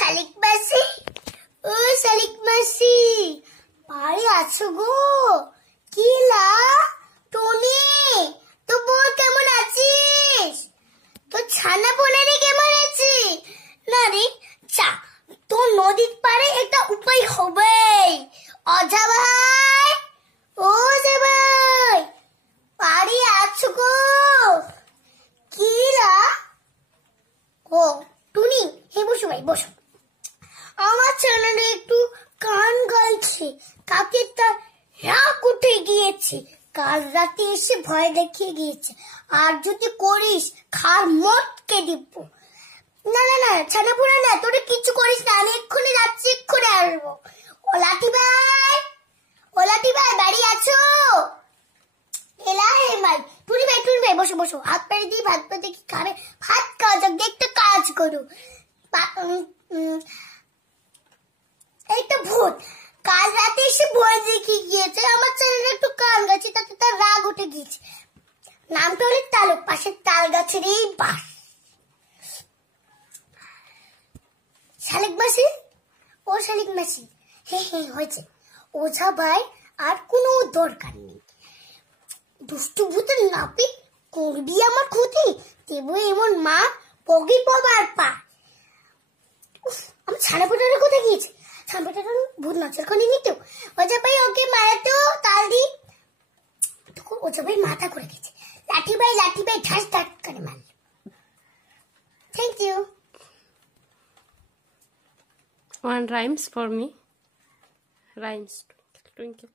শালিক মাসি, ও শালিক মাসি, বাড়ি আছো গো? কিলা টনি, তো বল কেমন আছিস? তো ছানা পোনারি কেমন আছে? না রে, চা তো নদীর পাড়ে একটা উপায় হবে। অজা ভাই, ও যে ভাই, বাড়ি আছো গো? কিলা? ও টুনি, হে বসো ভাই বসো। আমার ছেলেটা একটু কান গাইছে, কাকে তার রাগ উঠে গিয়েছে, কাল রাতে এসে ভয় দেখিয়ে গিয়েছে, আর যদি করিস খার মটকে দিব। না না না, ছানা পুরা না, তোরা কিছু করিস না, আমি এক্ষুনি যাচ্ছি, এক্ষুনি আসবো। ও লাঠি ভাই, ও লাঠি ভাই, বাড়ি আছো? এলা হে ভাই, টুনি ভাই বসো বসো, হাত পেরে দিই, ভাত পেরে দেখি খাবে, ভাত খাওয়া যাক, একটা কাজ করো। একটা ভূত কাল রাতে এসে ভয় দেখিয়ে গিয়েছে, আমার ছেলেটা একটু কান গাছে, তাতে তার রাগ উঠে গিয়েছে। নামটা হলে তালুক, পাশের তাল গাছের এই বাস। শালিক মাসি, ও শালিক মাসি, হ্যাঁ হয়েছে, ওঝা ভাই আর কোনো দরকার নেই। দুষ্টু ভূতের নাপিত করবি আমার ক্ষতি, দেবো এমন মা পগি পাবার পা। আমার ছানা পোটানো কোথায় গিয়েছে? ছানা পোটানো ভূত নাচের খনি নিত। ওঝা ভাই ওকে মারাতো, তাল দি। তখন ওঝা ভাই মাথা করে গেছে, লাঠি ভাই ঠাস ঠাস করে মারল। Thank you. One rhymes for me. Rhymes. Twinkle, twinkle.